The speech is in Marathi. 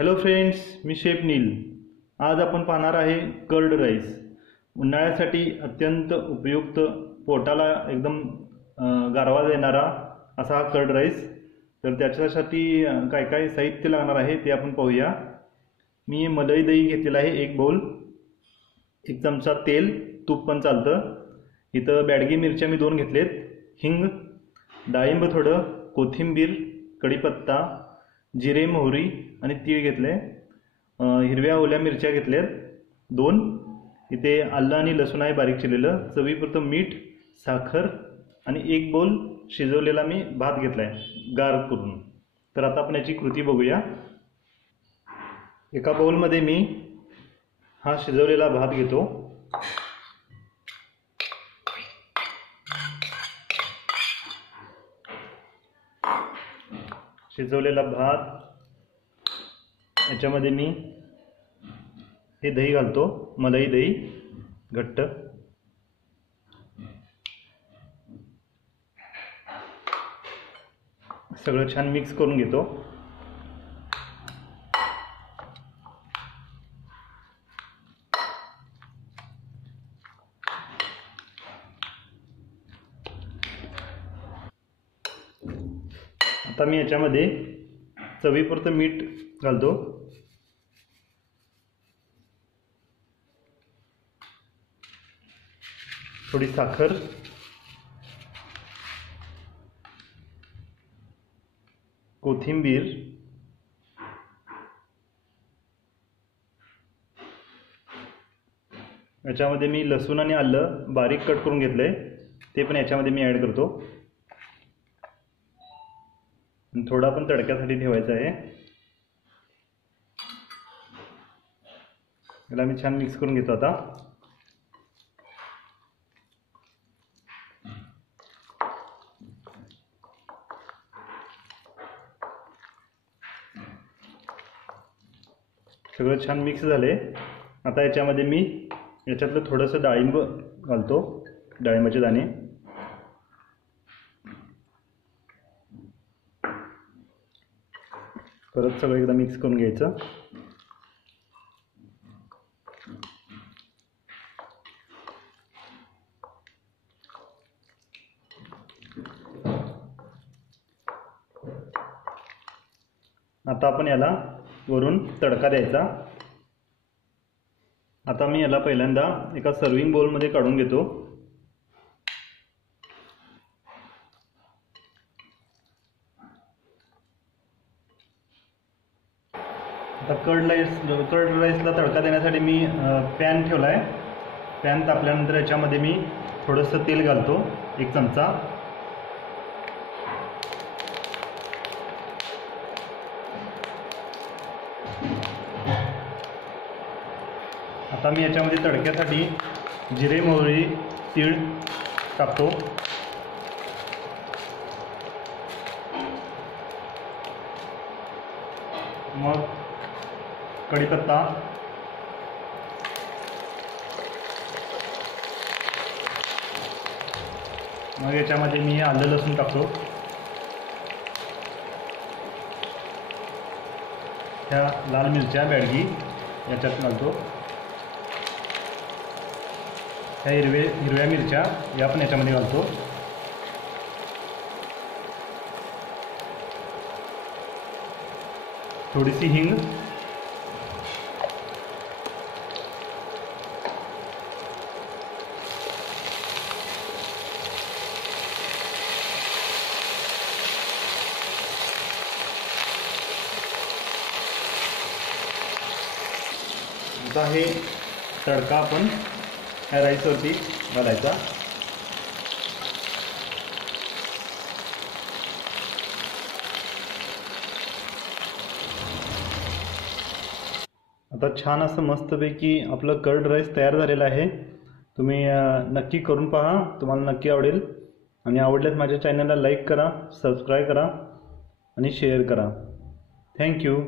हॅलो फ्रेंड्स, मी शेफ नील। आज आपण पाहणार आहे कर्ड राईस। उन्हाळ्यासाठी अत्यंत उपयुक्त, पोटाला एकदम गारवा देणारा असा हा कर्ड राईस। तर त्याच्यासाठी काय काय साहित्य लागणार आहे ते आपण पाहूया। मी मलाई दही घेतलेला आहे 1 बाउल, 1 चमचा तेल, तूप पण चालतं। इथं बॅडगी मिरच्या मी 2 घेतलेत, हिंग, डाळिंब थोडं, कोथिंबीर, कढीपत्ता, जिरे, मोहरी आणि तीळ घेतले। हिरव्या ओल्या मिरच्या घेतल्यात 2। इथे आलं आणि लसूण आहे बारीक चिरलेलं, चवीपुरतं मीठ, साखर आणि 1 बाउल शिजवलेला मी भात घेतलाय गार करून। तर आता आपण याची कृती बघूया। एका बाउलमध्ये मी हा शिजवलेला भात घेतो। शिजवलेला भात, याच्यामध्ये मी हे दही घालतो, मलाई दही घट्ट। सगळं छान मिक्स करून घेतो। आता मी याच्यामध्ये चवीपुरतं मीठ घालतो, थोडी साखर, कोथिंबीर, याच्यामध्ये मी लसूण आणि आलं बारीक कट करून घेतलंय, ते पण याच्यामध्ये मी ॲड करतो। थोडा पण तडक्यासाठी ठेवायचा आहे। याला मी छान मिक्स करून घेतो आता। सगळं छान मिक्स झाले। आता याच्यामध्ये मी याच्यातलं थोडंसं डाळिंब घालतो, डाळिंबाचे दाणे। परत सगळं एकदा मिक्स करून घ्यायचं। आता आपण याला वरून तडका द्यायचा। आता मी याला पहिल्यांदा एका सर्विंग बाउलमध्ये काढून घेतो। आता कर्ड राईसला तडका देण्यासाठी मी पॅन ठेवला आहे। पॅन तापल्यानंतर याच्यामध्ये मी थोडंसं तेल घालतो, 1 चमचा। आता मी याच्यामध्ये तडक्यासाठी जिरे, मोहरी, तीळ टाकतो। मग कढीपत्ता, मग याच्यामध्ये मी आलं लसूण टाकतो। ह्या लाल मिरच्या बॅडगी याच्यात घालतो। ह्या हिरव्या मिरच्या या पण याच्यामध्ये घालतो। थोडीशी हिंग, आता हे तडका आपण ह्या राईसवरती घालायचा। आता छान असं मस्तपैकी आपलं कर्ड राईस तयार झालेलं आहे। तुम्ही नक्की करून पहा, तुम्हाला नक्की आवडेल। आणि आवडल्यास माझ्या चॅनलला लाईक करा, सबस्क्राईब करा आणि शेअर करा। थँक्यू।